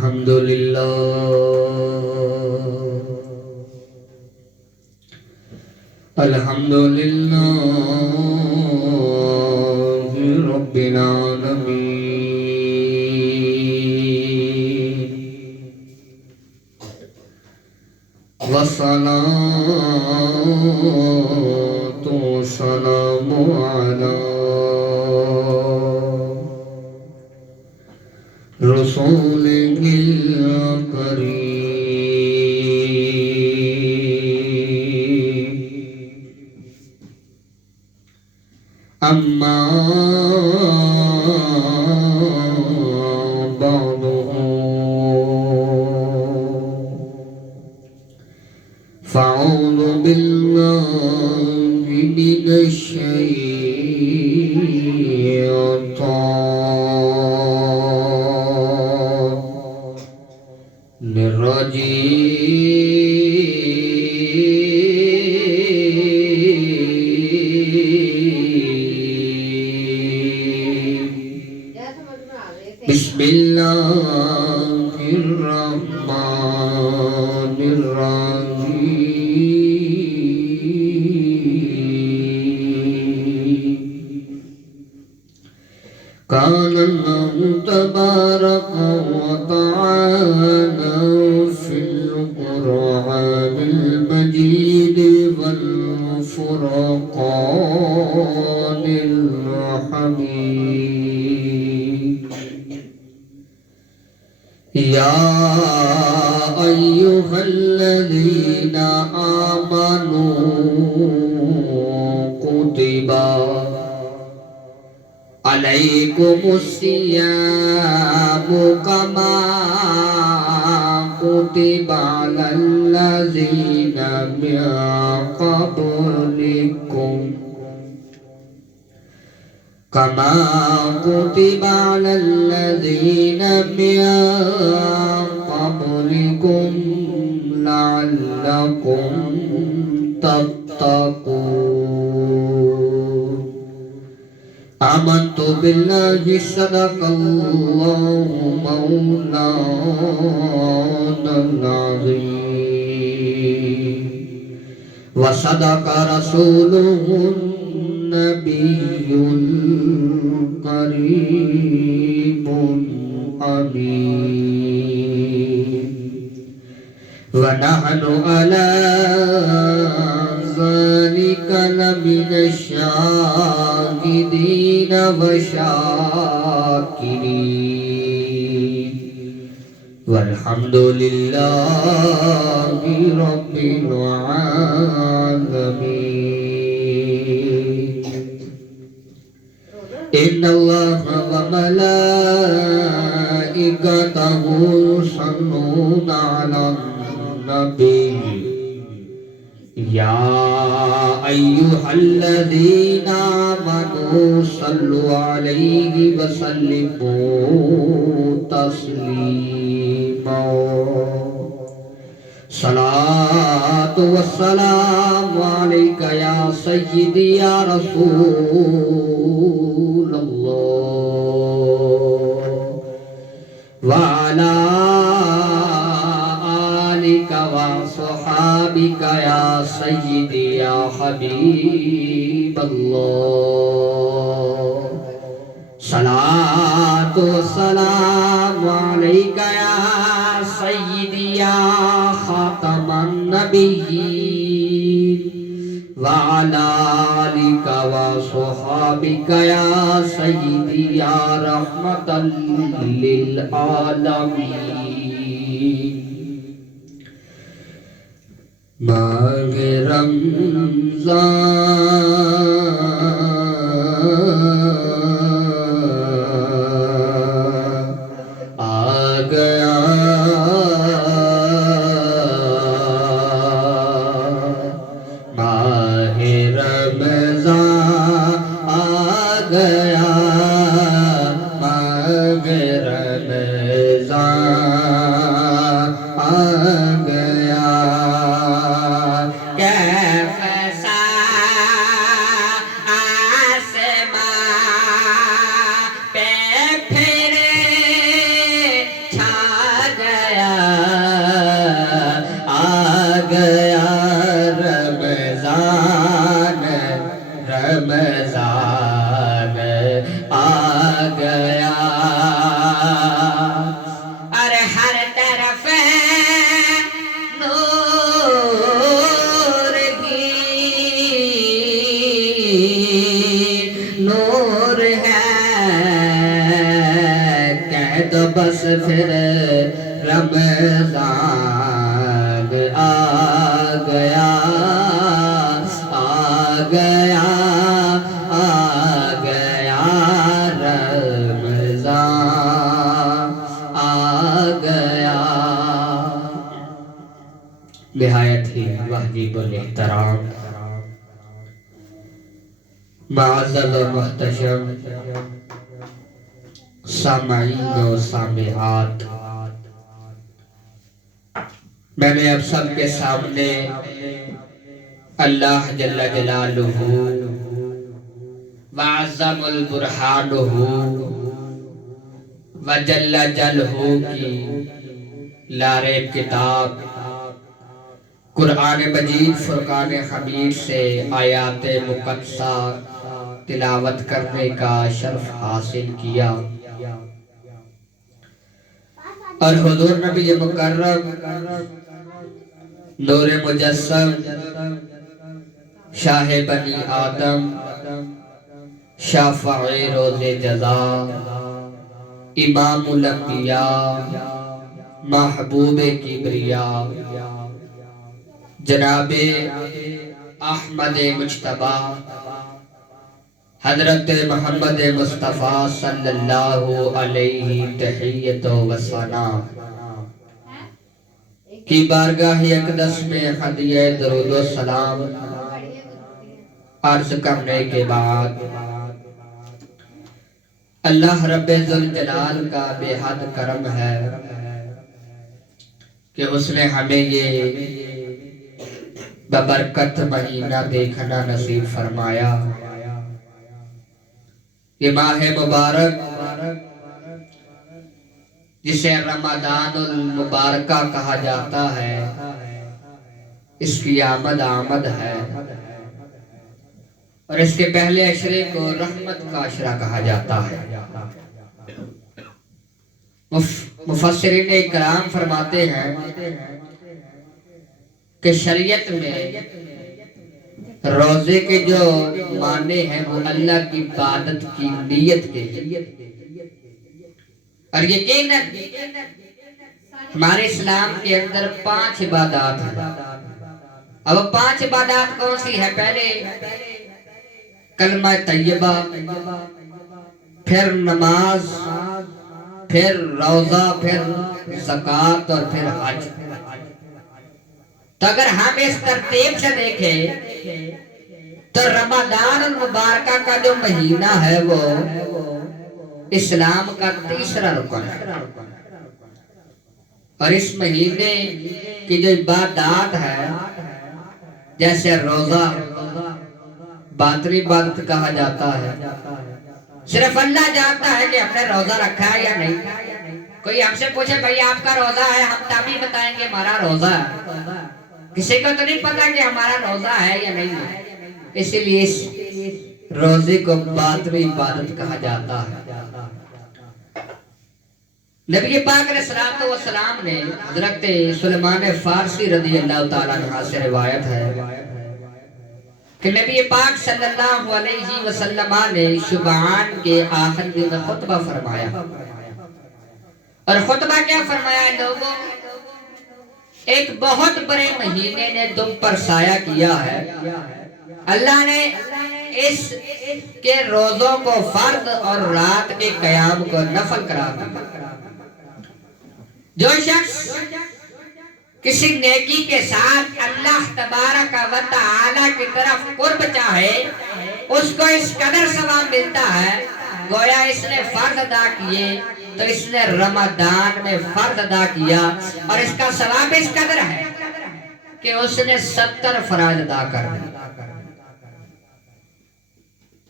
الحمد لله رب العالمين والصلاة والسلام على رسوله الكريم أما بعد فأعوذ بالله من الشيطان الرجيم بسم الله الرحمن الرحيم قال الله تبارك وتعالى في القرآن المجيد والفرقان الحميد يا أيها الذين آمنوا كتب عليكم الصيام كما كتب على الذين من قبلكم كما كتب على الذين من قبلكم لعلكم تتقون آمنت بالله صدق الله مولانا العظيم وصدق رسوله النبي الكريم الأمين ونحن على ذلك لمن الشاهدين والشاكرين والحمد لله رب العالمين إن الله وملائكته يصلون على النبي يا أيها الذين آمنوا صلوا عليه وسلموا تسليما صلاة والسلام عليك يا سيدي يا رسول الله وعلى آلك وصحابك يا سيدي يا حبيب الله صلاة والسلام عليك يا سيدي يا خاتم النبيين وعلى آلك وصحابك يا سيدي يا رحمة للعالمين ماہ رمضان آ گیا ماہ رمضان آ گیا ماہ رمضان آ گیا گیا آ گیا رمضان رمضان آ گیا اور ہر طرف نور ہی نور ہے کہہ دو بس پھر رمضان آ گیا آ گیا آ گیا رمضان آ گیا نہایت ہی واجب الاحترام معزز و محتشم سامعین و سامعات، میں نے اب سب کے سامنے اللہ جل جلالہ وعظم البرہانہ وجل جلہ کی لاریب کتاب قرآن مجید فرقان حمید سے آیات مقدسہ تلاوت کرنے کا شرف حاصل کیا، اور حضور نبی مکرم نور مجسم شاہ بنی آدم شافع روز جزا امام الانبیاء محبوب کبریاء جناب احمد مجتبی حضرت محمد مصطفیٰ صلی اللہ علیہ تحیت و سلام کی بارگاہ اقدس میں ہدیہ درود و سلام عرض کرنے کے بعد اللہ رب ذوالجلال کا بے حد کرم ہے کہ اس نے ہمیں یہ ببرکت مہینہ دیکھنا نصیب فرمایا۔ یہ ماہ مبارک جسے رمضان المبارکہ کہا جاتا ہے، اس کی آمد ہے، اور اس کے پہلے عشرے کو رحمت کا عشرہ کہا جاتا ہے۔ مفسرین اکرام فرماتے ہیں کہ شریعت میں روزے کے جو معنی ہیں وہ اللہ کی عبادت کی نیت کے لیے، اور یقیناً ہمارے اسلام کے اندر 5 عبادات ہیں۔ اب 5 عبادات کون سی ہے؟ پہلے کلمہ طیبہ، پھر نماز، پھر روزہ، پھر زکوٰۃ اور پھر حج۔ تو اگر ہم اس ترتیب سے دیکھیں تو رمضان المبارکہ کا جو مہینہ ہے وہ اسلام کا 3را رکن ہے، اور اس مہینے کی جو عبادات ہے جیسے روزہ باطنی عبادت کہا جاتا ہے، صرف اللہ جانتا ہے کہ ہم نے روزہ رکھا ہے یا نہیں۔ کوئی ہم سے پوچھے بھائی آپ کا روزہ ہے، ہم تبھی بتائیں گے ہمارا روزہ ہے، کسی کو تو نہیں پتا کہ ہمارا روزہ ہے یا نہیں ہے۔ اسی لیے اس روزے کو باطنی عبادت کہا جاتا ہے۔ نبی پاک علیہ السلام نے حضرت سلیمان فارسی رضی اللہ تعالیٰ عنہ سے روایت ہے کہ نبی پاک صلی اللہ علیہ وسلم نے شعبان کے آخر میں خطبہ فرمایا، اور خطبہ کیا فرمایا؟ لوگوں، ایک بہت بڑے مہینے نے تم پر سایہ کیا ہے، اللہ نے اس کے روزوں کو فرض اور رات کے قیام کو نفل قرار دیا۔ جو شخص کسی نیکی کے ساتھ اللہ تبارک و تعالی کی طرف قرب چاہے اس کو اس قدر ثواب ملتا ہے گویا اس نے فرض ادا کیے تو اس نے رمضان میں فرض ادا کیا، اور اس کا ثواب اس قدر ہے کہ اس نے 70 فرائض ادا کر دی۔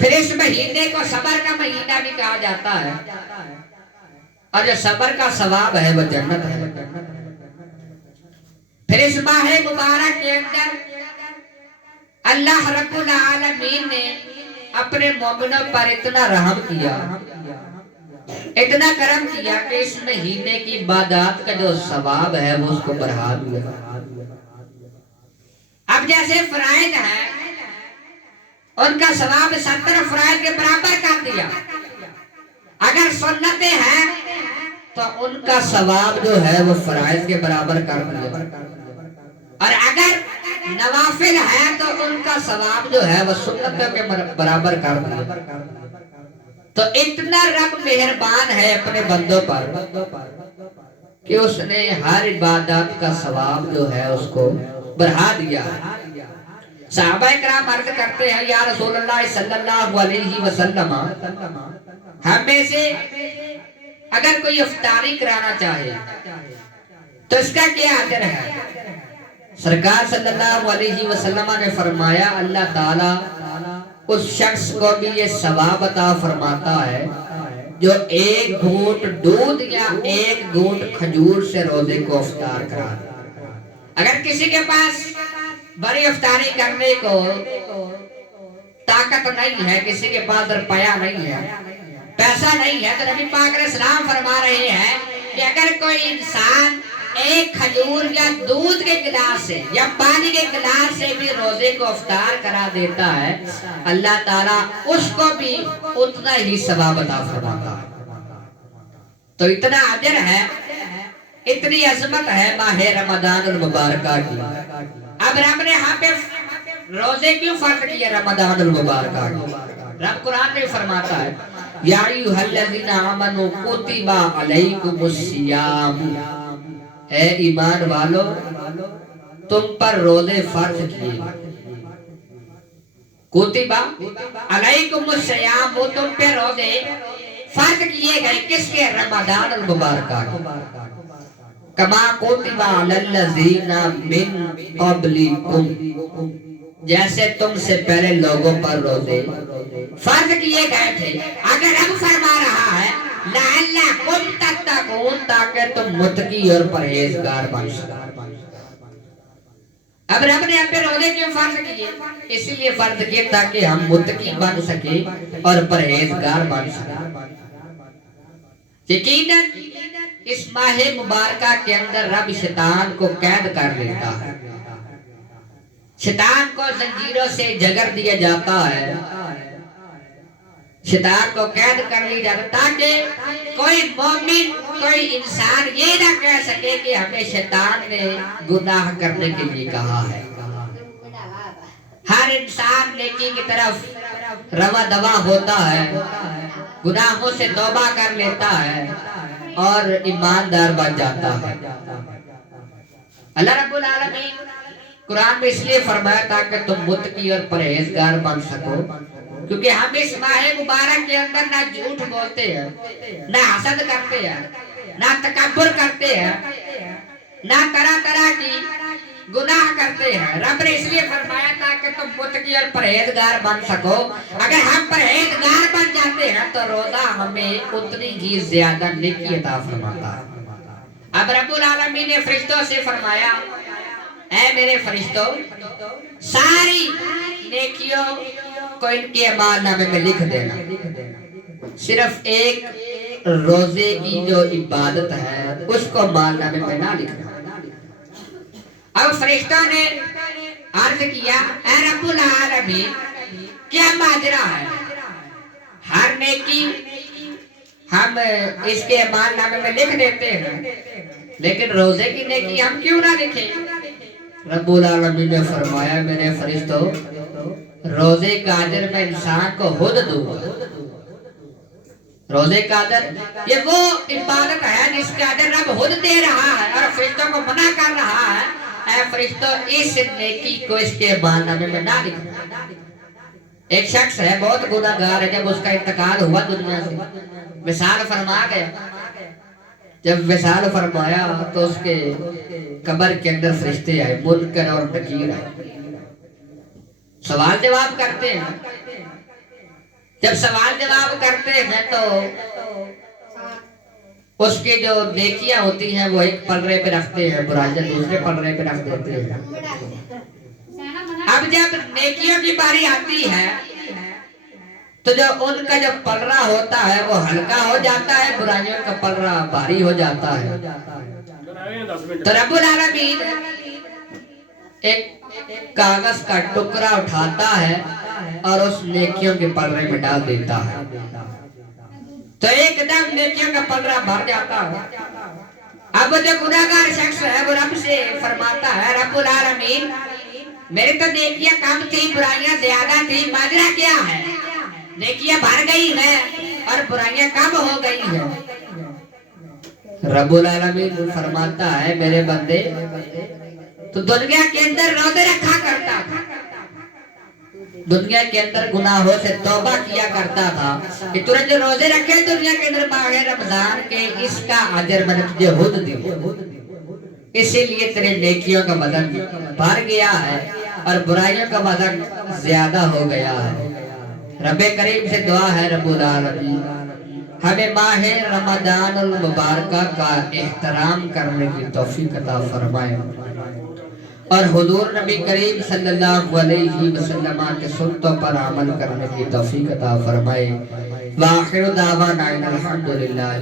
پھر اس مہینے کو صبر کا مہینہ بھی کہا جاتا ہے، اور جو صبر کا ثواب ہے وہ جنت ہے۔ پھر اس ماہ مبارک کے اندر اللہ رب العالمین نے اپنے مومنوں پر اتنا رحم کیا، اتنا کرم کیا کہ اس مہینے کی عبادات کا جو ثواب ہے وہ اس کو بڑھا دیا۔ اب جیسے فرائض ہیں ان کا ثواب 70 فرائض کے برابر کر دیا، اگر سنتیں ہیں تو ان کا ثواب جو ہے وہ فرائض کے برابر کر دیا، اور اگر نوافل ہے تو ان کا ثواب جو ہے وہ سنتوں کے برابر کر دیا۔ تو اتنا رب مہربان ہے اپنے بندوں پر کہ اس نے ہر عبادت کا ثواب جو ہے اس کو بڑھا دیا۔ صحابہ کرام عرض کرتے ہیں یا رسول اللہ صلی اللہ علیہ وسلم، ہم میں سے اگر کوئی افطاری کرانا چاہے تو اس کا کیا اجر ہے؟ سرکار صلی اللہ علیہ وسلم نے فرمایا اللہ تعالیٰ اس شخص کو بھی یہ ثواب عطا فرماتا ہے جو ایک گھونٹ دودھ یا ایک گھونٹ کھجور سے روزے کو افطار کرا دے۔ اگر کسی کے پاس بڑی افطاری کرنے کو طاقت نہیں ہے، کسی کے پاس روپیہ نہیں ہے، پیسہ نہیں ہے، تو نبی پاک علیہ السلام فرما رہے ہیں کہ اگر کوئی انسان ایک کھجور یا دودھ کے گلاس سے یا پانی کے گلاس سے بھی روزے کو افطار کرا دیتا ہے، اللہ تعالیٰ اس کو بھی اتنا ہی ثواب عطا فرماتا ہے۔ تو اتنا اجر ہے، اتنی عظمت ہے ماہ رمضان المبارکہ کی۔ اب رب نے یہاں پہ روزے کیوں فرض کیے رمضان المبارکہ کی؟ رب قرآن میں فرماتا ہے یا ایھا الذین آمنوا کتب علیکم الصیام، اے ایمان والو تم پر روزے فرض کیے۔ کتب علیکم الصیام، وہ تم پہ روزے فرض کیے گئے، کس کے؟ رمضان المبارکہ کے۔ کما کتب علی الذین من قبلکم، جیسے تم سے پہلے لوگوں پر روزے فرض کیے گئے تھے۔ اگر اب فرما رہا ہے لعلکم تتقون، تاکہ تم متقی اور پرہیزگار بن سکو۔ اب رب نے اپنے روزے کیوں فرض کیے؟ اسی لیے فرض کیے تاکہ ہم متقی بن سکے اور پرہیزگار بن سکے۔ یقیناً اس ماہ مبارکہ کے اندر رب شیطان کو قید کر لیتا ہے، شیطان کو زنجیروں سے جگر دیا جاتا ہے، شیطان کو قید کر لی جاتا ہے تاکہ کوئی مومن، کوئی انسان یہ نہ کہہ سکے کہ ہمیں شیطان نے گناہ کرنے کے لیے کہا ہے۔ ہر انسان نیکی کی طرف رواں دواں ہوتا ہے، گناہوں سے توبہ کر لیتا ہے اور ایماندار بن جاتا ہے۔ اللہ رب العالمین قرآن میں اس لیے فرمایا تاکہ تم متقی اور پرہیزگار بن سکو، کیونکہ ہم اس ماہ مبارک کے اندر نہ جھوٹ بولتے ہیں، نہ حسد کرتے ہیں، نہ تکبر کرتے ہیں، نہ طرح طرح کی گناہ کرتے ہیں۔ رب نے اس لیے فرمایا تاکہ تم متقی اور پرہیزگار بن سکو۔ اگر ہم پرہیزگار بن جاتے ہیں تو روزہ ہمیں اتنی ہی زیادہ نیکی عطا فرماتا ہے۔ اب رب العالمین نے فرشتوں سے فرمایا اے میرے فرشتوں، ساری نیکیوں کو ان کے اعمال نامے میں لکھ دینا، صرف ایک روزے کی جو عبادت ہے اس کو اعمال نامے میں نہ لکھنا۔ اب فرشتوں نے عرض کیا اے رب العالمین کیا ماجرا ہے؟ ہر نیکی ہم اس کے اعمال نامے میں لکھ دیتے ہیں، لیکن روزے کی نیکی ہم کیوں نہ لکھیں؟ رب العالمین نے فرمایا میرے فرشتوں، روزے کا اجر میں انسان کو خود دوں گا۔ روزے کا اجر یہ وہ عبادت ہے جس کا اجر رب خود دے رہا ہے اور فرشتوں کو منع کر رہا ہے اے فرشتوں اس نیکی کو اس کے اعمال نامے میں نہ لکھنا۔ ایک شخص ہے بہت گناہ گار ہے، جب اس کا انتقال ہوا دنیا سے وصال فرما گیا، جب وصال فرمایا تو اس کے قبر کے اندر فرشتے آئے، منکر اور نکیر آئے، سوال جواب کرتے ہیں۔ جب سوال جواب کرتے ہیں تو اس کی جو نیکیاں ہوتی ہیں وہ ایک پلڑے پہ رکھتے ہیں، برائیاں دوسرے پلڑے پہ رکھ دیتے ہیں۔ اب جب نیکیوں کی باری آتی ہے تو جو ان کا جو پلڑا ہوتا ہے وہ ہلکا ہو جاتا ہے، برائیوں کا پلڑا بھاری ہو جاتا ہے۔ تو رب العالمین ایک کاغذ کا ٹکڑا اٹھاتا ہے اور اس نیکیوں کے پلڑے میں ڈال دیتا ہے، تو ایک دم نیکیوں کا پلڑا بھر جاتا ہے۔ اب جو گناہگار شخص ہے وہ رب سے فرماتا ہے، رب العالمین میرے تو نیکیاں کم تھی، برائیاں زیادہ تھی، ماجرا کیا ہے؟ نیکیاں بھر گئی ہیں اور برائیاں کم ہو گئی ہیں۔ رب العالمین فرماتا ہے، میرے بندے تو دنیا کے اندر روزے رکھا کرتا تھا، دنیا کے اندر گناہوں سے توبہ کیا کرتا تھا، کہ تو نے جو روزے رکھے دنیا کے اندر ماہ رمضان کے، اس کا اجر میں نے تجھے خود دیا، اسی لیے تیرے نیکیوں کا وزن بڑھ گیا ہے اور برائیوں کا وزن زیادہ ہو گیا ہے۔ رب کریم سے دعا ہے رب العالمین ہمیں ماہ رمضان المبارکہ کا احترام کرنے کی توفیق عطا فرمائے، اور حضور نبی کریم صلی اللہ علیہ وسلم کے سنتوں پر عمل کرنے کی توفیق عطا فرمائے۔ وآخر دعوانا ان الحمدللہ۔